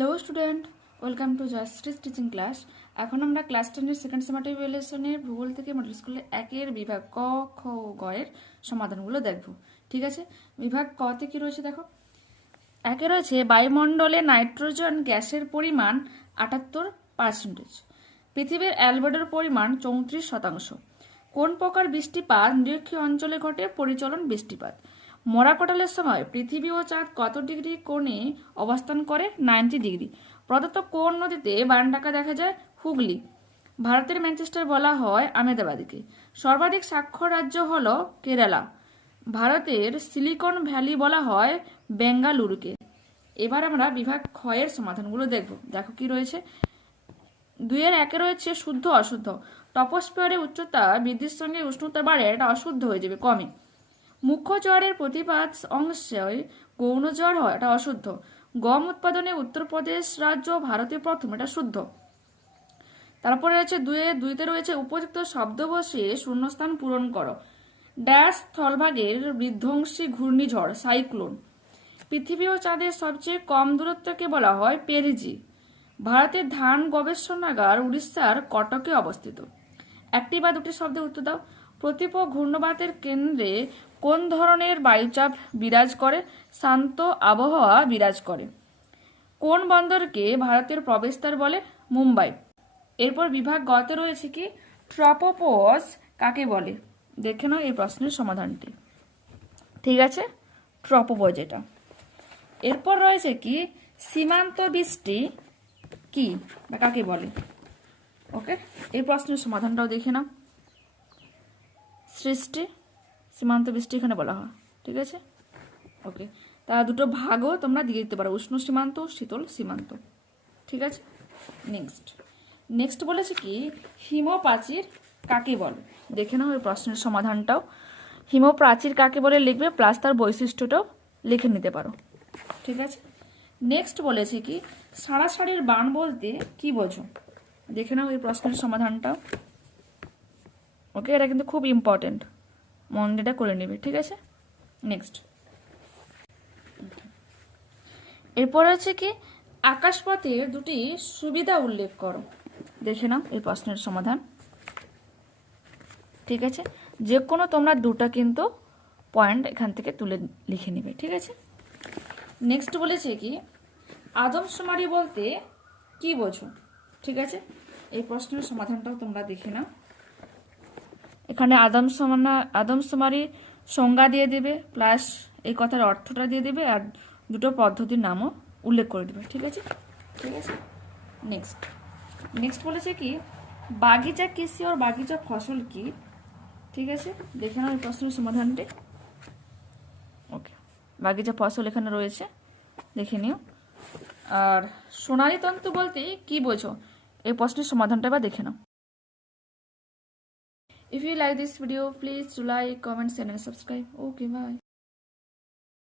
Hello student, welcome to Joyshree teaching class. এখন আমরা class 10-এর সেকেন্ড সেমেটিভ ইভ্যালুয়েশনের ভূগোল থেকে মডেল স্কুলে 1-এর বিভাগ ক, খ, গ এর সমাধানগুলো দেখব। ঠিক আছে, বিভাগ কতে কি রয়েছে দেখো। 1-এ রয়েছে বায়ুমণ্ডলে নাইট্রোজেন গ্যাসের পরিমাণ 78%, পৃথিবীর অ্যালবেডোর পরিমাণ 34%। কোন প্রকার বৃষ্টিপাত নিরক্ষীয় অঞ্চলে ঘটে? পরিচলন বৃষ্টিপাত। মরাকটালের সময় পৃথিবী ও চাঁদ কত ডিগ্রি কোণে অবস্থান করে? 90 ডিগ্রি। প্রদত্ত কোন নদীতে বানডাকা দেখা যায়? হুগলি। ভারতের ম্যানচেস্টার বলা হয় আহমেদাবাদকে। সর্বাধিক স্বাক্ষর রাজ্য হল কেরালা। ভারতের সিলিকন ভ্যালি বলা হয় বেঙ্গালুরুকে। এবার আমরা বিভাগ খ এর সমাধানগুলো দেখব। দেখো কি রয়েছে। 2-এর 1-এ রয়েছে শুদ্ধ অশুদ্ধ। টপোস্ফিয়ারে উচ্চতা বৃদ্ধির সঙ্গে উষ্ণতা বাড়ে, এটা অশুদ্ধ হয়ে যাবে, কমে। মুখ্য জ্বরের প্রতিপাদ অংশে গৌণ জ্বর হয়, এটা অশুদ্ধ। গম উৎপাদনে উত্তরপ্রদেশ রাজ্য ভারতে প্রথম, এটা শুদ্ধ। তারপরে রয়েছে 2-তে রয়েছে উপযুক্ত শব্দ বসিয়ে শূন্যস্থান পূরণ করো। ড্যাশ স্থলভাগের বিধ্বংসী ঘূর্ণিঝড়, সাইক্লোন। পৃথিবী ও চাঁদের সবচেয়ে কম দূরত্বকে বলা হয় পেরিজি। ভারতের ধান গবেষণাগার উড়িষ্যার কটকে অবস্থিত। একটি বা দুটি শব্দে উত্তর দাও। প্রতিপ ঘূর্ণবাতের কেন্দ্রে কোন ধরনের বায়ুচাপ বিরাজ করে? শান্ত আবহাওয়া বিরাজ করে। কোন বন্দরকে ভারতের প্রবেশদ্বার বলে? মুম্বাই। এরপর বিভাগ গতে রয়েছে কি? ট্রপোপস কাকে বলে? দেখে নাও এই প্রশ্নের সমাধানটি। ঠিক আছে, ট্রপোপস এটা। এরপর রয়েছে কি? সীমান্ত বৃষ্টি কি বা কাকে বলে? ওকে, এই প্রশ্নের সমাধানটাও দেখে নাও। সৃষ্টি, সীমান্ত বৃষ্টি এখানে বলা হয়। ঠিক আছে, ওকে। তারা দুটো ভাগও তোমরা দিয়ে দিতে পারো, উষ্ণ সীমান্ত, শীতল সীমান্ত। ঠিক আছে, নেক্সট বলেছে কি? হিমপ্রাচীর কাকে বলে? দেখে নাও এই প্রশ্নের সমাধানটাও। হিমপ্রাচীর কাকে বলে লিখবে, প্লাস তার বৈশিষ্ট্যটাও লিখে নিতে পারো। ঠিক আছে, নেক্সট বলেছে কি? সারাসারির বান বলতে কি বোঝো? দেখে নাও এই প্রশ্নের সমাধানটাও। ওকে, এটা কিন্তু খুব ইম্পর্টেন্ট, মন দিয়ে করে নেবে। ঠিক আছে, নেক্সট। এরপর আছে কি? আকাশপথের দুটি সুবিধা উল্লেখ করো। দেখে নাও এই প্রশ্নের সমাধান। ঠিক আছে, যে কোনো তোমরা দুটো কিন্তু পয়েন্ট এখান থেকে তুলে লিখে নিবে। ঠিক আছে, নেক্সট বলেছে কি? আদমশুমারি বলতে কি বোঝো? ঠিক আছে, এই প্রশ্নের সমাধানটাও তোমরা দেখে নাও। এখানে আদমশুমারি সংজ্ঞা দিয়ে দেবে, প্লাস এই কথার অর্থটা দিয়ে দেবে, আর দুটো পদ্ধতির নামও উল্লেখ করে দেবে। ঠিক আছে, নেক্সট বলেছে কি? বাগিচা কৃষি আর বাগিচা ফসল কি? ঠিক আছে, দেখে নাও এই প্রশ্নের সমাধানটি। ওকে, বাগিচা ফসল এখানে রয়েছে, দেখে নিও। আর সোনালী তন্তু বলতে কি বোঝো? এই প্রশ্নের সমাধানটা বা দেখে নাও। If you like this video, please do like, comment, share and subscribe. Okay, bye.